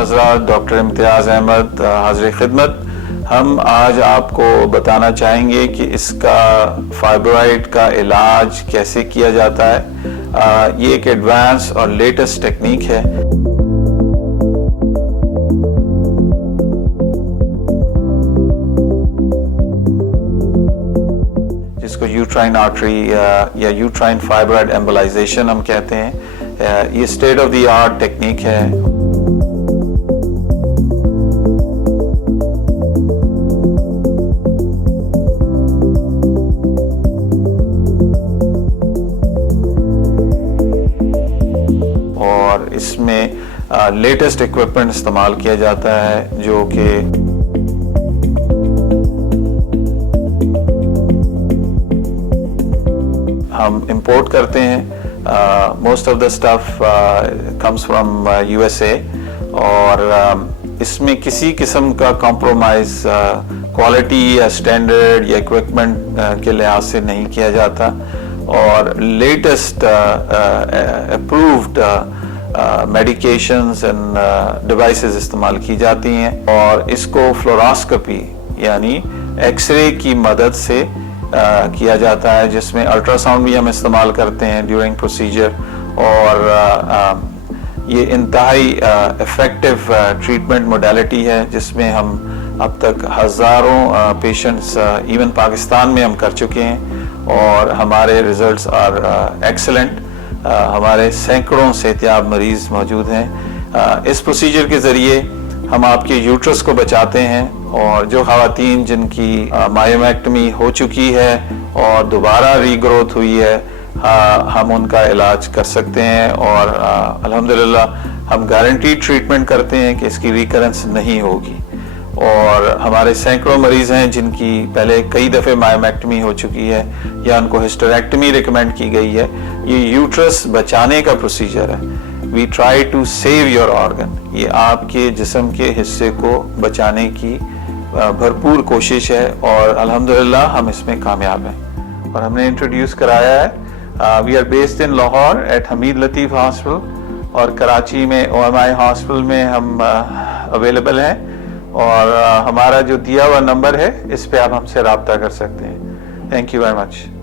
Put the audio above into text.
हज़रात, doctor इम्तियाज़ अहमद हाज़िर खिदमत। हम आज आपको बताना चाहेंगे कि इसका फाइब्रॉइड का इलाज कैसे किया जाता है। ये एक एडवांस और लेटेस्ट टेक्निक है। जिसको यूट्राइन आर्टरी या यूट्राइन फाइब्रॉइड एम्बोलाइजेशन हम कहते हैं। ये state of the art technique है। और इसमें लेटेस्ट इक्विपमेंट इस्तेमाल किया जाता है जो कि हम इंपोर्ट करते हैं। Most of the stuff comes from USA और इसमें किसी किस्म का कॉम्प्रोमाइज क्वालिटी या स्टैंडर्ड या इक्विपमेंट के लिहाज से नहीं किया जाता और latest approved medications end devices इस्तेमाल की जाती हैं और इसको फ्लोरोस्कोपी यानी एक्सरे की मदद से किया जाता है, जिसमें अल्ट्रासाउंड भी हम इस्तेमाल करते हैं ड्यूरिंग प्रोसीजर। और ये इंतहाई इफ़ेक्टिव ट्रीटमेंट मोडेलिटी है जिसमें हम अब तक हज़ारों पेशेंट्स इवन पाकिस्तान में हम कर चुके हैं और हमारे रिजल्ट्स आर एक्सेलेंट। हमारे सैकड़ों सेहतियाब मरीज़ मौजूद हैं। इस प्रोसीजर के ज़रिए हम आपके यूट्रस को बचाते हैं और जो ख़वातीन जिनकी मायोमेक्टमी हो चुकी है और दोबारा रीग्रोथ हुई है, हम उनका इलाज कर सकते हैं और अल्हम्दुलिल्लाह हम गारंटीड ट्रीटमेंट करते हैं कि इसकी रिकरेंस नहीं होगी। और हमारे सैकड़ों मरीज़ हैं जिनकी पहले कई दफ़े मायोमेक्टमी हो चुकी है या उनको हिस्टेरेक्टमी रिकमेंड की गई है। ये यूट्रस बचाने का प्रोसीजर है। We try to save your organ. ये आपके जिस्म के हिस्से को बचाने की भरपूर कोशिश है और अल्हम्दुलिल्लाह हम इसमें कामयाब हैं। और हमने इंट्रोड्यूस कराया है। We are based in Lahore at Hamid Latif hospital और कराची में OMI हॉस्पिटल में हम अवेलेबल हैं। और हमारा जो दिया हुआ नंबर है इस पे आप हमसे रब्ता कर सकते हैं। Thank you very much.